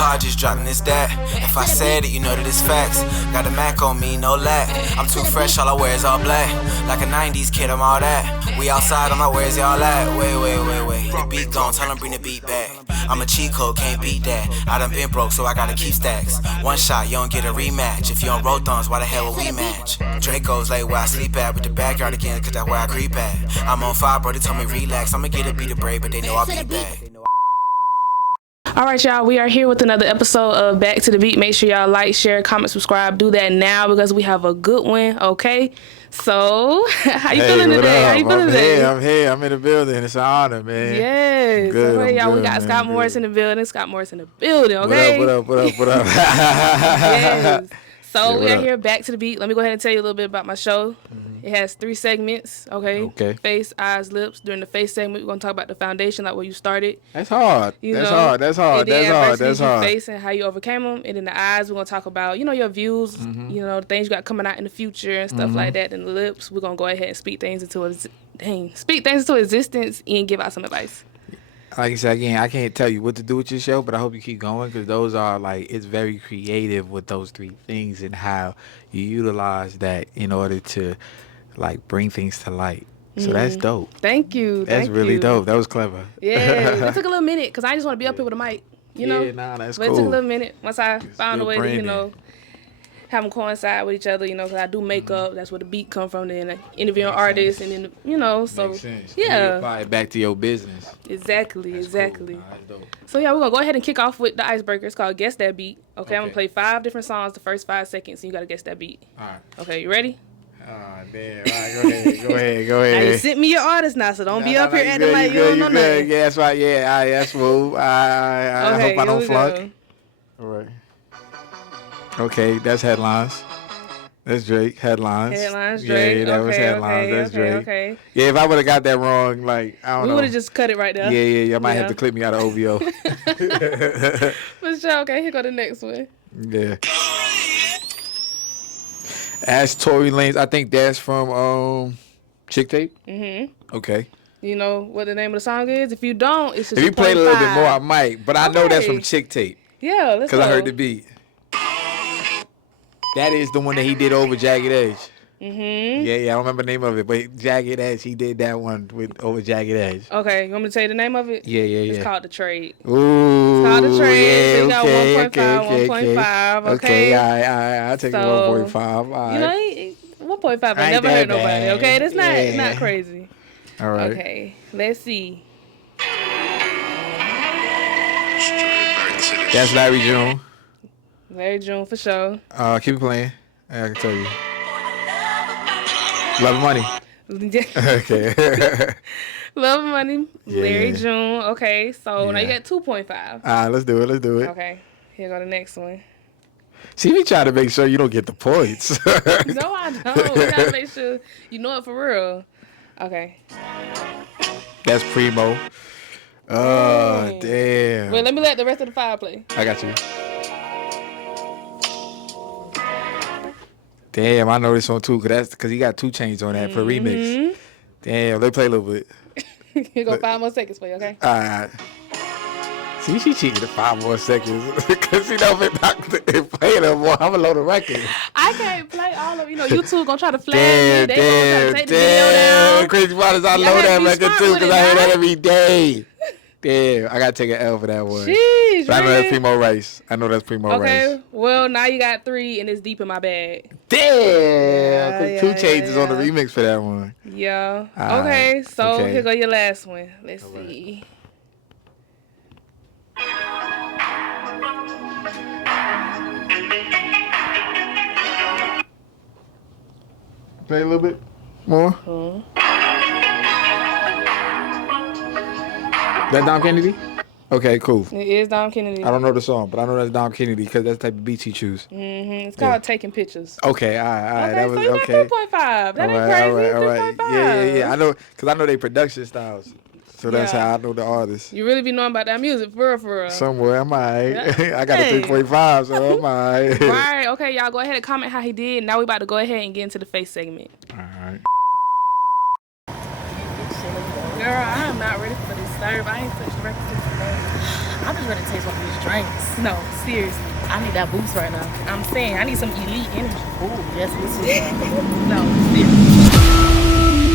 pod just dropping this that. If I said it, you know that it's facts. Got a Mac on me, no lack. I'm too fresh, all I wear is all black. Like a 90s kid, I'm all that. We outside, I'm like, where's y'all at? Wait. The beat gone, tell them bring the beat back. I'm a cheat code, can't beat that. I done been broke, so I gotta keep stacks. One shot, you don't get a rematch. If you don't roll thumbs, why the hell would we match? Draco's like where I sleep at, with the backyard again, cause that's where I creep at. I'm on fire, bro, they told me relax. I'ma get a beat of break, but they know I'll be back. Alright, y'all, we are here with another episode of Back to the Beat. Make sure y'all like, share, comment, subscribe. Do that now because we have a good one, okay? So, how you feeling today? How you feeling today? I'm here. I'm in the building. It's an honor, man. Yes. Good, So, y'all, we got man, Scott Morris in the building. Scott Morris in the building, okay? What up? Yes. So, Yeah, we are up? here, Back to the Beat. Let me go ahead and tell you a little bit about my show. It has 3 segments, okay? Okay. Face, eyes, lips. During the face segment, we're going to talk about the foundation, like where you started. That's hard. That's hard. And then adversities you face and how you overcame them. And then the eyes, we're going to talk about, your views, the things you got coming out in the future and stuff like that. And the lips, we're going to go ahead and speak things into existence and give out some advice. Like I said, again, I can't tell you what to do with your show, but I hope you keep going because those are it's very creative with those 3 things and how you utilize that in order to bring things to light. So that's dope. Thank you. That's really dope. That was clever. Yeah, it took a little minute because I just want to be up here with a mic, Yeah, that's but cool. it took a little minute once I found a way branding. to, have them coincide with each other, because I do makeup. That's where the beat come from. Then interviewing artists and then, so Makes sense. yeah. You apply it back to your business. Exactly. Cool. Nah, that's dope. So yeah, we're gonna go ahead and kick off with the icebreaker. It's called Guess That Beat. Okay, I'm gonna play 5 different songs the first 5 seconds, and you gotta guess that beat. All right. Okay, you ready? Oh, damn. All right, go ahead. Now you sent me your artist now, so don't be up here acting like you don't know nothing. Yeah, that's right. Yeah, all right, that's smooth. I Okay, hope I don't here we flunk. go. All right. Okay, that's headlines. That's Drake. Headlines. Headlines, Drake. Yeah, that was headlines. That's Drake. Okay. Yeah, if I would have got that wrong, I don't know. We would have just cut it right there. Yeah. I might have to clip me out of OVO. For sure. Okay, here go the next one. Yeah. Ask Tory Lanez. I think that's from Chick Tape. Mm-hmm. Okay. You know what the name of the song is? If you don't, it's just If you played a little bit more, I might. But I know that's from Chick Tape. Yeah, let's go. Because I heard the beat. That is the one that he did over Jagged Edge. Mm-hmm. Yeah, I don't remember the name of it, but Jagged Edge, he did that one with over Jagged Edge. Okay, you want me to tell you the name of it? Yeah. It's called The Trade. Ooh. It's called The Trade. Yeah, So you got okay, 1.5, 1.5, okay? I'll take So, 1.5. All right. 1.5, I Ain't never that heard nobody, bad. okay? That's Yeah. not crazy. All right. Okay, let's see. That's Larry June. Larry June for sure. Keep it playing. I can tell you. Love and Money. Okay. Love and Money, Yeah. Larry June. Okay, so now you Yeah. got 2.5. All right, let's do it. Okay, here go the next one. See, we try to make sure you don't get the points. No, I don't. We gotta make sure you know it for real. Okay. That's Primo. Oh, damn. Wait, let me let the rest of the 5 play. I got you. Damn, I know this one too, cause he got 2 chains on that for remix. Damn, let me play a little bit. Here go 5 more seconds for you, okay? All right. See, she cheated 5 more seconds. Cause she don't play no more. I'm gonna load the record. I can't play all of YouTube gonna try to flag Damn, me. They gonna try to take the video down. Crazy part is I Y'all load gotta that be record smart too, with cause it, I hear that man. every day. Damn, I gotta take an L for that one. Jeez, But I know that's really? Primo Rice. I know that's Primo Okay, Rice. well now you got 3 and it's deep in my bag. Damn, cause Yeah, 2 chains is on the yeah. remix for that one. Yeah. All Okay, right. so Okay. here go your last one. Let's All right. see. Play a little bit more. That Dom Kennedy? Okay, cool. It is Dom Kennedy. I don't know the song, but I know that's Dom Kennedy because that's the type of beats he choose. It's called Taking Pictures. Okay, all right. Okay, That was so you okay. got 2.5. That ain't All crazy. right. 2.5. Yeah. I know, because I know they production styles. So that's Yeah. how I know the artist. You really be knowing about that music, for real. Somewhere, I'm all right. Yeah. I got a Hey. 3.5, so I'm all right. Right, okay, y'all go ahead and comment how he did. Now we about to go ahead and get into the face segment. All right. Girl, I am not ready for this serve. I ain't touched the record since today. I'm just ready to taste one of these drinks. No, seriously. I need that boost right now. I'm saying I need some elite energy. Ooh, yes, me too. No, seriously.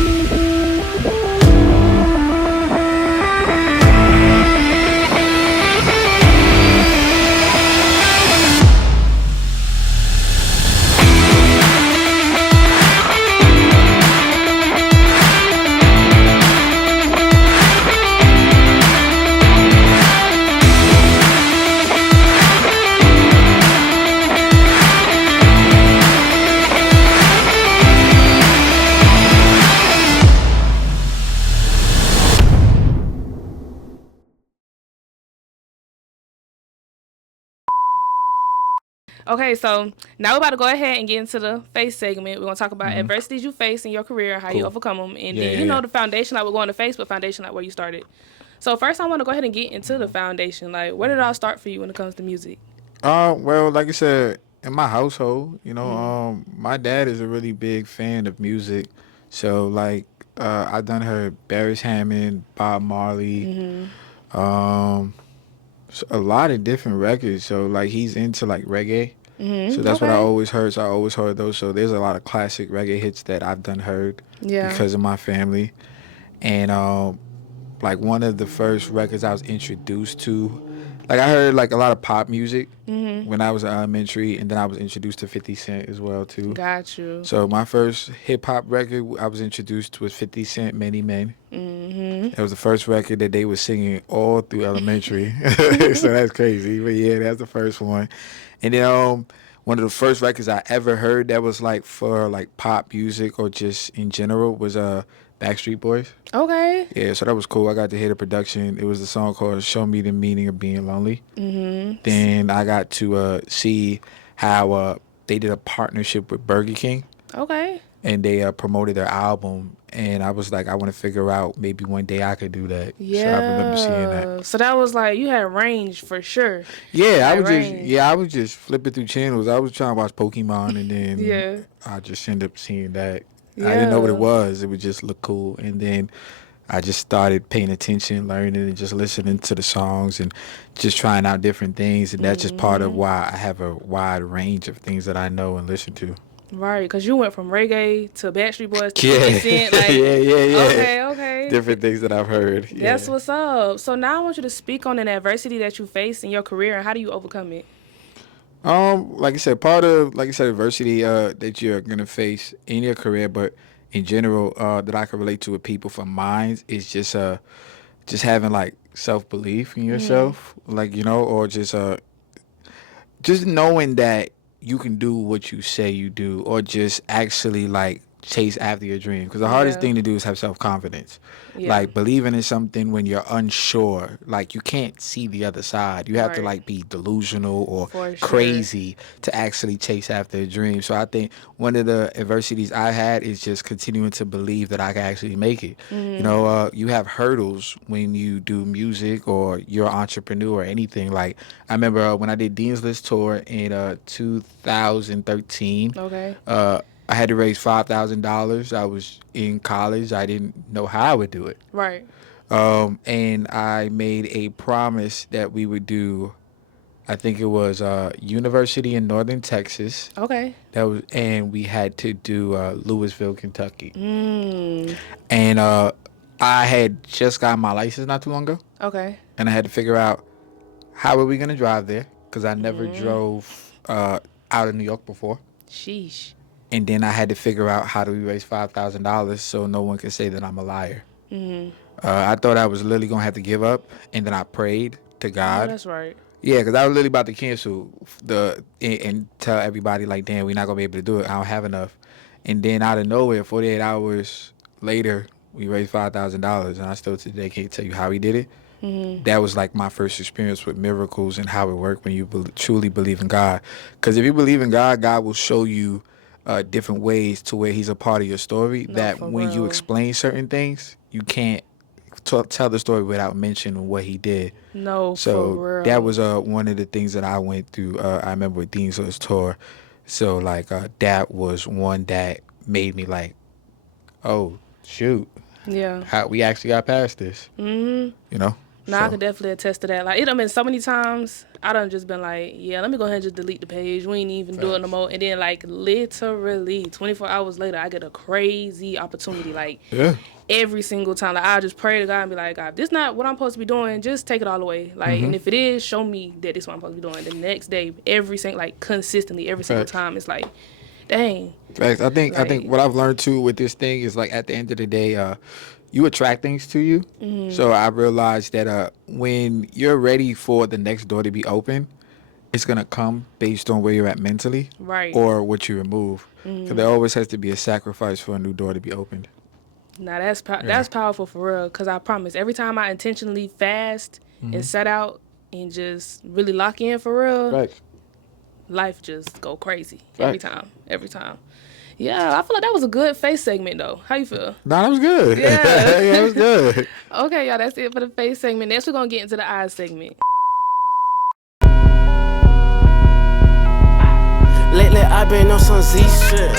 Okay, so now we're about to go ahead and get into the face segment. We're going to talk about adversities you face in your career, how you Cool. overcome them, and Yeah, then, yeah. the foundation, like we're going to face, but foundation, like where you started. So first, I want to go ahead and get into the foundation. Like, where did it all start for you when it comes to music? Well, like I said, in my household, my dad is a really big fan of music. So, like, I done heard Barris Hammond, Bob Marley, um, a lot of different records. So, like, he's into, like, reggae. So that's what I Okay. always heard. So I always heard those. So there's a lot of classic reggae hits that I've done heard Yeah. because of my family. And like one of the first records I was introduced to, like I heard like a lot of pop music when I was in elementary, and then I was introduced to 50 Cent as well too. Got you. So my first hip hop record I was introduced to was 50 Cent, Many Men. It was the first record that they were singing all through elementary. So that's crazy. But yeah, that's the first one. And then one of the first records I ever heard that was like for like pop music or just in general was Backstreet Boys. Okay. Yeah, so that was cool. I got to hear the production. It was the song called "Show Me the Meaning of Being Lonely." Then I got to see how they did a partnership with Burger King, Okay. and they promoted their album. And I was like, I want to figure out maybe one day I could do that. Yeah. So I remember seeing that. So that was like, you had range for sure. Yeah, Like range. I was just flipping through channels. I was trying to watch Pokemon, and then Yeah. I just ended up seeing that. I didn't know what it was. It would just look cool, and then I just started paying attention, learning, and just listening to the songs and just trying out different things. And that's just part of why I have a wide range of things that I know and listen to. Right, because you went from reggae to Backstreet Boys to Yeah. 50 Cent. Like, yeah. Okay. Different things that I've heard. That's yeah. what's up. So now I want you to speak on an adversity that you faced in your career and how do you overcome it? Like I said, part of adversity that you're gonna face in your career, but in general, that I can relate to with people from mine is just having like self belief in yourself, or just knowing that you can do what you say you do, or just actually like chase after your dream. Because the hardest Yeah. thing to do is have self confidence. Yeah. Like believing in something when you're unsure, like you can't see the other side. You have to Right. like be delusional or For sure. crazy to actually chase after a dream. So I think one of the adversities I had is just continuing to believe that I can actually make it. You have hurdles when you do music or you're an entrepreneur or anything. Like I remember when I did Dean's List tour in 2013. Okay. I had to raise $5,000. I was in college. I didn't know how I would do it. Right. And I made a promise that we would do, I think it was university in Northern Texas. Okay. And we had to do Louisville, Kentucky. Mm. And I had just got my license not too long ago. Okay. And I had to figure out how are we going to drive there, because I never drove out of New York before. Sheesh. And then I had to figure out how do we raise $5,000 so no one can say that I'm a liar. I thought I was literally going to have to give up, and then I prayed to Oh, God. that's right. Yeah, because I was literally about to cancel and tell everybody, like, damn, we're not going to be able to do it. I don't have enough. And then out of nowhere, 48 hours later, we raised $5,000, and I still today can't tell you how we did it. That was like my first experience with miracles and how it worked when you truly believe in God. Because if you believe in God, God will show you different ways to where he's a part of your story, that for when you real. explain certain things, you can't tell the story without mentioning what he did. No, So for real. that was one of the things that I went through. I remember with Dean's List tour. So like that was one that made me like, oh shoot, Yeah. how we actually got past this. You know? No, I can definitely attest to that. Like, it done been so many times, I done just been like, yeah, let me go ahead and just delete the page. We ain't even do it no more. And then, like, literally 24 hours later, I get a crazy opportunity. Like, every single time. Like, I'll just pray to God and be like, God, if this not what I'm supposed to be doing, just take it all away. Like, and if it is, show me that this is what I'm supposed to be doing. The next day, every single, like, consistently, every single time, it's like, dang. Facts. I think Like, what I've learned too with this thing is like at the end of the day, you attract things to you. So I realized that when you're ready for the next door to be open, it's gonna come based on where you're at mentally, right. or what you remove. Because there always has to be a sacrifice for a new door to be opened. Now that's powerful for real. Cause I promise, every time I intentionally fast and set out and just really lock in for real, Right. life just go crazy Right. every time. Yeah, I feel like that was a good face segment though. How you feel? Nah, that was good. Yeah. Yeah, that was good. Okay, y'all, that's it for the face segment. Next, we're gonna get into the eyes segment. Lately I've been on some Z shit.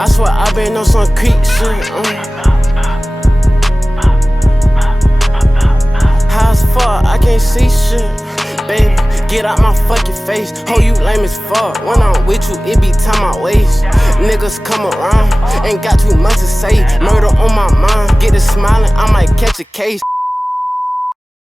I swear I've been on some creep shit. High as fuck, I can't see shit. Baby, get out my fucking face. Oh, you lame as fuck. When I'm with you, it be time my waist. Niggas come around, ain't got too much to say. Murder on my mind, get it smiling, I might catch a case.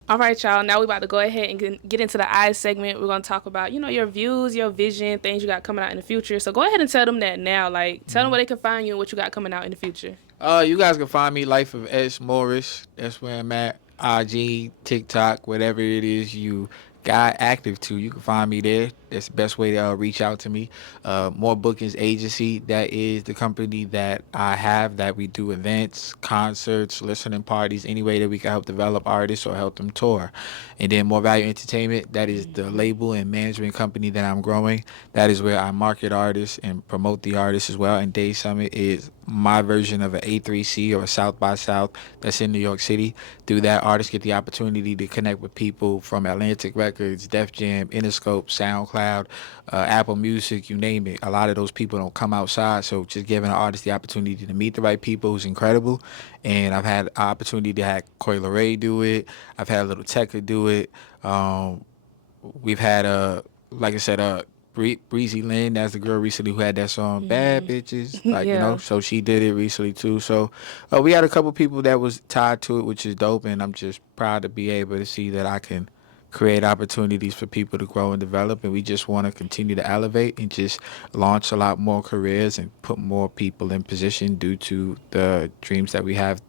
All right, y'all. Now we about to go ahead and get into the eyes segment. We're gonna talk about, your views, your vision, things you got coming out in the future. So go ahead and tell them that now. Like, tell them where they can find you and what you got coming out in the future. You guys can find me Life of S Morris. That's where I'm at. IG, TikTok, whatever it is you got active to, you can find me there. That's the best way to reach out to me. More Bookings Agency, that is the company that I have, that we do events, concerts, listening parties, any way that we can help develop artists or help them tour. And then More Value Entertainment, that is the label and management company that I'm growing. That is where I market artists and promote the artists as well. And Day Summit is my version of an A3C or a South by South that's in New York City. Through that, artists get the opportunity to connect with people from Atlantic Records, Def Jam, Interscope, SoundCloud, Apple Music, you name it. A lot of those people don't come outside, so just giving an artist the opportunity to meet the right people is incredible. And I've had an opportunity to have Coi Leray do it. I've had Little Tecca do it. We've had like I said, Breezy Lynn, that's the girl recently who had that song Bad Bitches, Yeah. so she did it recently too. So we had a couple people that was tied to it, which is dope, and I'm just proud to be able to see that I can create opportunities for people to grow and develop, and we just want to continue to elevate and just launch a lot more careers and put more people in position due to the dreams that we have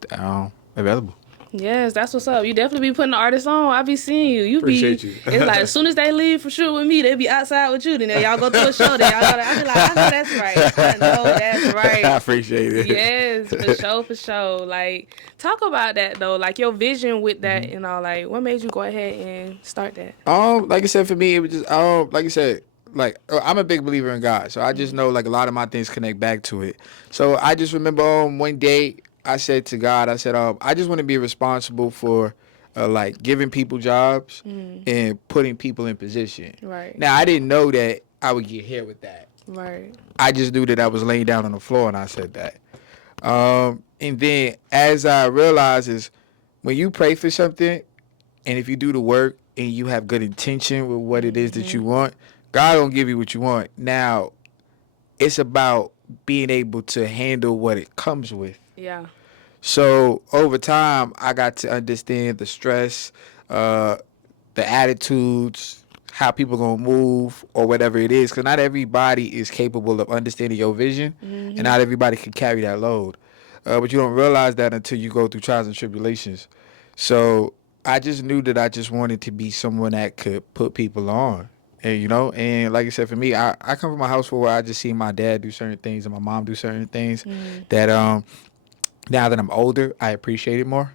available. Yes, that's what's up. You definitely be putting the artists on. I be seeing you. Appreciate you. It's like as soon as they leave for sure with me, they be outside with you. Then y'all go to a show. Then y'all go. I be like, I know that's right. I know that's right. I appreciate it. Yes, for sure. Like, talk about that though. Like your vision with that, like what made you go ahead and start that? Like I said, for me, it was just like I said, like I'm a big believer in God, so I just know like a lot of my things connect back to it. So I just remember one day I said to God, I said, I just want to be responsible for like giving people jobs and putting people in position. Right. Now I didn't know that I would get hit with that. Right. I just knew that I was laying down on the floor and I said that. And then as I realized is when you pray for something and if you do the work and you have good intention with what it is that you want, God gonna give you what you want. Now, it's about being able to handle what it comes with. Yeah. So over time, I got to understand the stress, the attitudes, how people gonna move or whatever it is. Because not everybody is capable of understanding your vision, and not everybody can carry that load. But you don't realize that until you go through trials and tribulations. So I just knew that I just wanted to be someone that could put people on. And like I said, for me, I come from a household where I just see my dad do certain things and my mom do certain things that now that I'm older, I appreciate it more.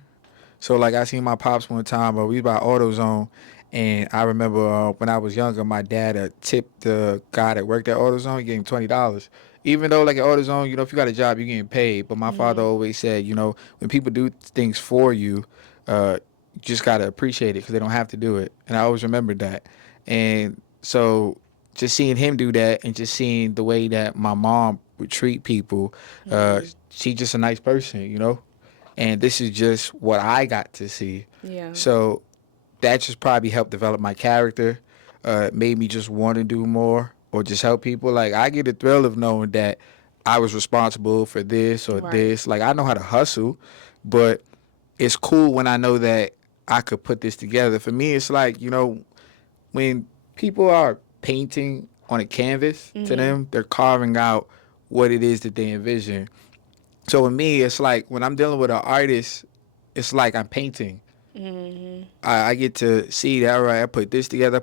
So like I seen my pops one time, we was by AutoZone, and I remember when I was younger, my dad tipped the guy that worked at AutoZone, he gave him $20. Even though like at AutoZone, if you got a job, you're getting paid. But my father always said, when people do things for you, you just gotta appreciate it because they don't have to do it. And I always remembered that. And so just seeing him do that and just seeing the way that my mom would treat people, she's just a nice person, and this is just what I got to see. Yeah. So that just probably helped develop my character. Made me just want to do more or just help people. Like I get a thrill of knowing that I was responsible for this or Right. this. Like I know how to hustle, but it's cool when I know that I could put this together. For me, it's like, when people are painting on a canvas, to them, they're carving out what it is that they envision. So with me, it's like when I'm dealing with an artist, it's like I'm painting. I get to see that, all right, I put this together,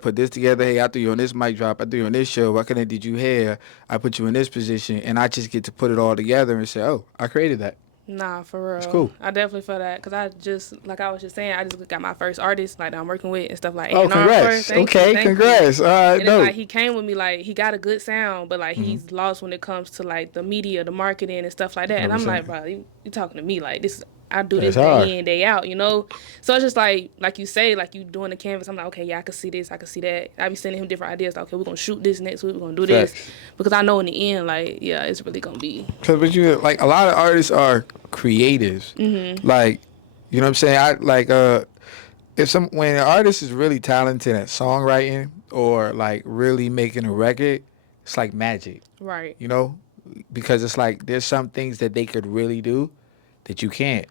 Hey, I threw you on this mic drop. I threw you on this show. What kind of did you hair? I put you in this position. And I just get to put it all together and say, oh, I created that. Nah, for real. It's cool. I definitely feel that because I just, like I was just saying, I just got my first artist like that I'm working with and stuff like. Oh, congrats. Congrats. All right, and no. it's like he came with me like he got a good sound, but like he's lost when it comes to like the media, the marketing and stuff like that. And I'm 100%. like, bro, you talking to me like this? I do That's this hard. day in, day out, So it's just like you say, like you doing the canvas. I'm like, okay, yeah, I can see this, I can see that. I be sending him different ideas. Like, okay, we're gonna shoot this next week. We're gonna do this because I know in the end, like, yeah, it's really gonna be. Because like a lot of artists are creatives. Like, you know what I'm saying? When an artist is really talented at songwriting or like really making a record, it's like magic. Right. Because it's like there's some things that they could really do that you can't.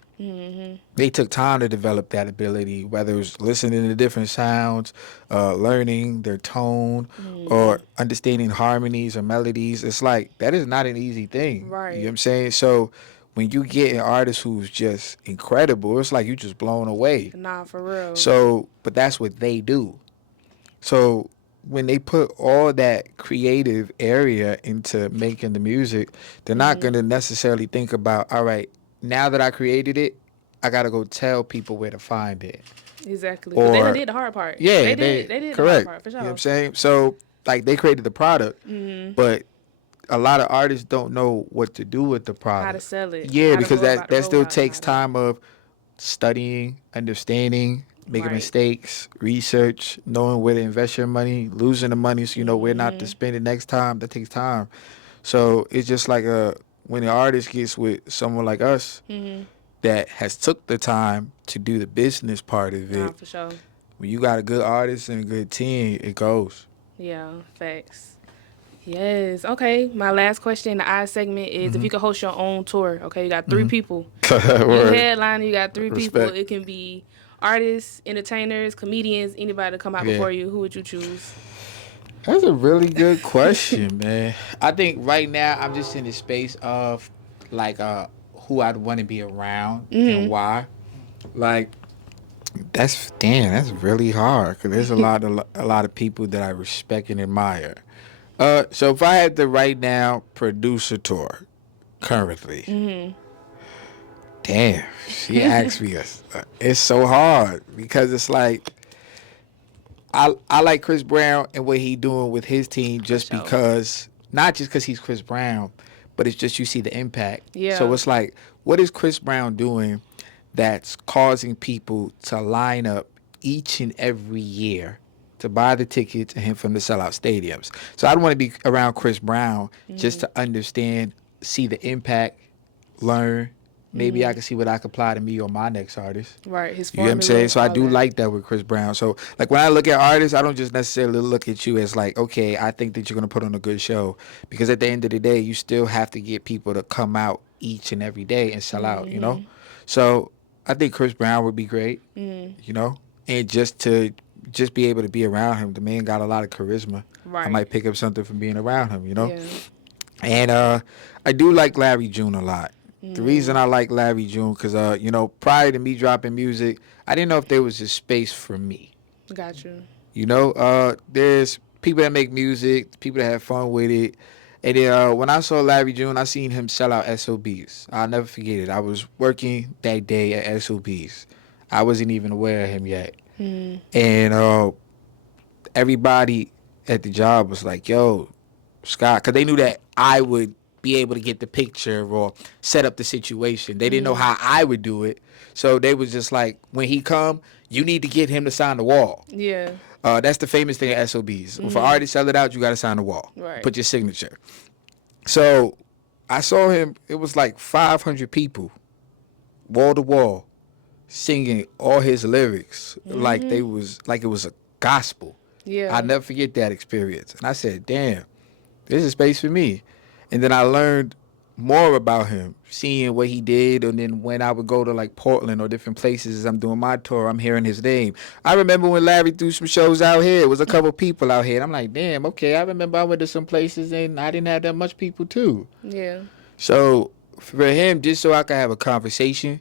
They took time to develop that ability, whether it was listening to different sounds, learning their tone, or understanding harmonies or melodies. It's like that is not an easy thing. Right. You know what I'm saying? So when you get an artist who's just incredible, it's like you just blown away. Nah, for real. So, but that's what they do. So when they put all that creative area into making the music, they're not going to necessarily think about, all right, now that I created it, I got to go tell people where to find it. Exactly. Or, they did the hard part. Yeah, they did correct. the hard part, for sure. You know what I'm saying? So, like, they created the product, but a lot of artists don't know what to do with the product. How to sell it. Yeah, how because to go about the that still rollout takes and all time of studying, understanding, making Right. mistakes, research, knowing where to invest your money, losing the money so you know where not to spend it next time. That takes time. So it's just like when the artist gets with someone like us that has took the time to do the business part of that. it, Nah, for sure. when you got a good artist and a good team, it goes. Yeah, facts. Yes. Okay. My last question in the I segment is if you could host your own tour, okay, you got 3 people. You headline, you got 3 people. Respect. It can be artists, entertainers, comedians, anybody to come out Yeah. before you. Who would you choose? That's a really good question, man. I think right now I'm just in the space of like who I'd want to be around and why. Like that's really hard because there's a lot of people that I respect and admire. So if I had to right now produce a tour currently, damn, she asked me. It's so hard because it's like. I like Chris Brown and what he doing with his team just sure. because, not just because he's Chris Brown, but it's just you see the impact. Yeah. So it's like, what is Chris Brown doing that's causing people to line up each and every year to buy the tickets and for him to sell out stadiums? So I'd want to be around Chris Brown just to understand, see the impact, learn. Maybe I can see what I can apply to me or my next artist. Right. His You know what I'm formula, saying? So I all do that. like that with Chris Brown. So like when I look at artists, I don't just necessarily look at you as like, okay, I think that you're gonna put on a good show. Because at the end of the day, you still have to get people to come out each and every day and sell out, So I think Chris Brown would be great, and just be able to be around him. The man got a lot of charisma. Right. I might pick up something from being around him, Yeah. And I do like Larry June a lot. The reason I like Larry June, because, prior to me dropping music, I didn't know if there was a space for me. Got you. There's people that make music, people that have fun with it. And then when I saw Larry June, I seen him sell out SOBs. I'll never forget it. I was working that day at SOBs. I wasn't even aware of him yet. And everybody at the job was like, yo, Scott, because they knew that I would be able to get the picture or set up the situation. They didn't know how I would do it. So they was just like, when he come, you need to get him to sign the wall. Yeah. That's the famous thing at SOBs. If an artist sell it out, you got to sign the wall. Right. Put your signature. So I saw him. It was like 500 people wall to wall, singing all his lyrics like it was a gospel. Yeah. I'll never forget that experience. And I said, damn, this is space for me. And then I learned more about him, seeing what he did. And then when I would go to like Portland or different places as I'm doing my tour, I'm hearing his name. I remember when Larry threw some shows out here. It was a couple people out here. And I'm like, damn, okay. I remember I went to some places and I didn't have that much people too. Yeah. So for him, just so I could have a conversation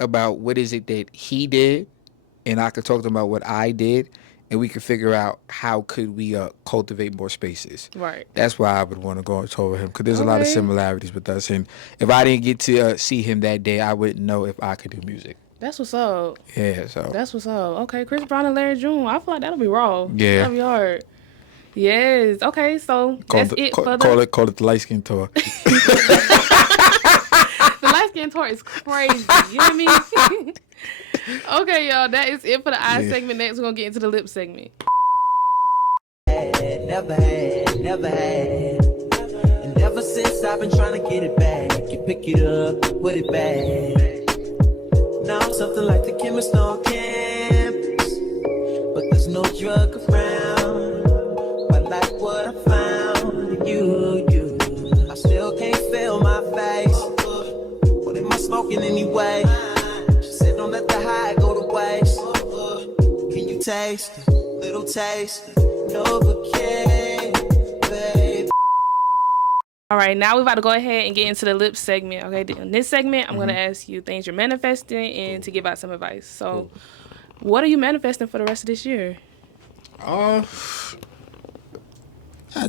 about what is it that he did, and I could talk to him about what I did, and we could figure out how could we cultivate more spaces. Right. That's why I would want to go on tour with him, because there's a lot of similarities with us. And if I didn't get to see him that day, I wouldn't know if I could do music. That's what's up. Yeah, so. That's what's up. Okay, Chris Brown and Larry June. I feel like that'll be raw. Yeah. That'll be hard. Yes. Okay, so that's it for call it the light skin tour. The light skin tour is crazy. You know what I mean? Okay, y'all. That is it for the eye segment. Next, we're gonna get into the lip segment. Never had. And ever since I've been trying to get it back, you pick it up, put it back. Now I'm something like the chemist on campus, but there's no drug around. I like what I found in you. I still can't feel my face. What am I smoking anyway? She said don't let the high go to waste. Can you taste it? Little taste it. Novocaine, babe. All right, now we're about to go ahead and get into the lip segment. Okay, in this segment, I'm gonna ask you things you're manifesting and to give out some advice. So, what are you manifesting for the rest of this year?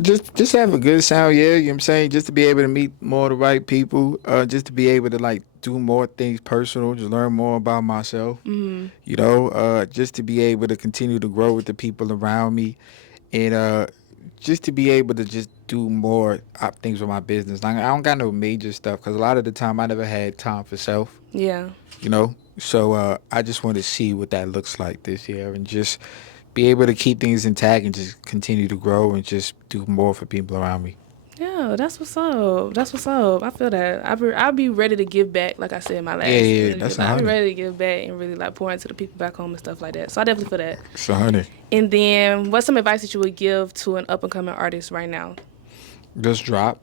Just have a good sound year, you know what I'm saying? Just to be able to meet more of the right people, just to be able to like do more things personal, just learn more about myself. You know, just to be able to continue to grow with the people around me, and just to be able to just do more things with my business. Like, I don't got no major stuff because a lot of the time I never had time for self. Yeah. You know, so I just want to see what that looks like this year and just be able to keep things intact and just continue to grow and just do more for people around me. Yeah, that's what's up. That's what's up. I feel that. I'll be ready to give back, like I said in my last Yeah, that's I'll be 100. ready to give back and really like pour into the people back home and stuff like that. So I definitely feel that. It's 100. And then, what's some advice that you would give to an up and coming artist right now? Just drop.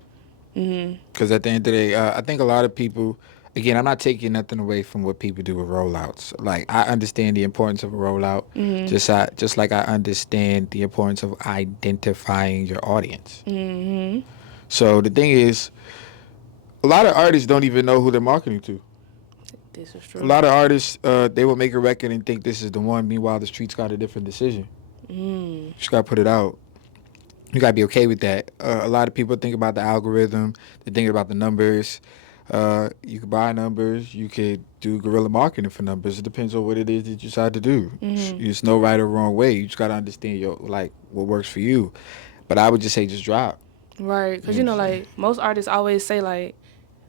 Because at the end of the day, I think a lot of people, again, I'm not taking nothing away from what people do with rollouts. Like, I understand the importance of a rollout, just like I understand the importance of identifying your audience. So the thing is, a lot of artists don't even know who they're marketing to. This is true. A lot of artists, they will make a record and think this is the one. Meanwhile, the streets got a different decision. You just got to put it out. You got to be okay with that. A lot of people think about the algorithm. They think about the numbers. You could buy numbers. You could do guerrilla marketing for numbers. It depends on what it is that you decide to do. There's no right or wrong way. You just got to understand what works for you. But I would just say just drop. Right, because like most artists always say like,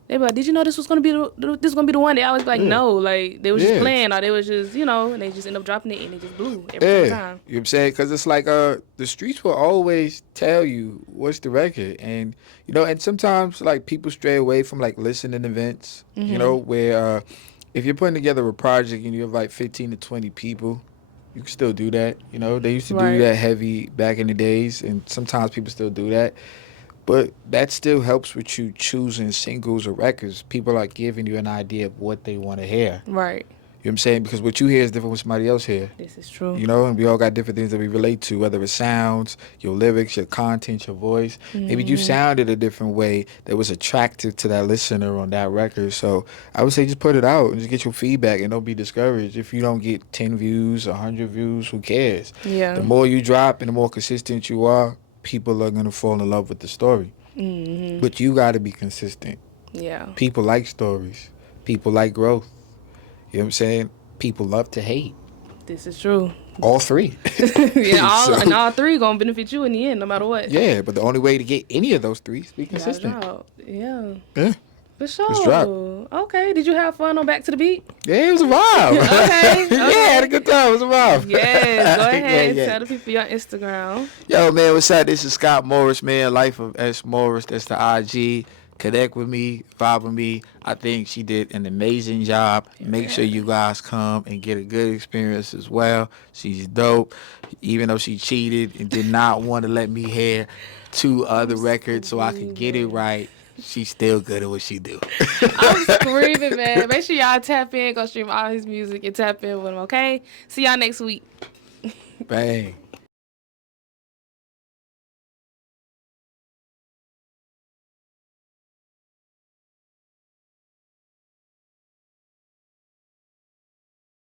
they be like, did you know this was gonna be the one? They always be like, no, like they was just playing or they was just and they just end up dropping it and it just blew every time. You know what I'm saying? Because it's like the streets will always tell you what's the record, and and sometimes like people stray away from like listening events. Where if you're putting together a project and you have like 15 to 20 people. You can still do that. They used to do that heavy back in the days, and sometimes people still do that. But that still helps with you choosing singles or records. People are giving you an idea of what they want to hear. Right. You know what I'm saying? Because what you hear is different from somebody else hear. This is true. And we all got different things that we relate to, whether it's sounds, your lyrics, your content, your voice. Maybe you sounded a different way that was attractive to that listener on that record. So I would say just put it out and just get your feedback and don't be discouraged. If you don't get 10 views, 100 views, who cares? Yeah. The more you drop and the more consistent you are, people are going to fall in love with the story. But you got to be consistent. Yeah. People like stories. People like growth. You know what I'm saying? People love to hate. This is true. All three. And all three gonna benefit you in the end, no matter what. Yeah, but the only way to get any of those three is be consistent. Yeah. Yeah. For sure. Just drop. Okay. Did you have fun on Back to the Beat? Yeah, it was a vibe. Okay. Yeah, I had a good time. It was a vibe. Yes. Go ahead Yeah. and tell the people your Instagram. Yo, man, what's up? This is Scott Morris, man. Life of S. Morris. That's the IG. connect with me, vibe with me. I think she did an amazing job. Make sure you guys come and get a good experience as well. She's dope. Even though she cheated and did not want to let me hear 2 other records so I could get it right, she's still good at what she do. I'm screaming, man. Make sure y'all tap in, go stream all his music, and tap in with him, okay? See y'all next week. Bang.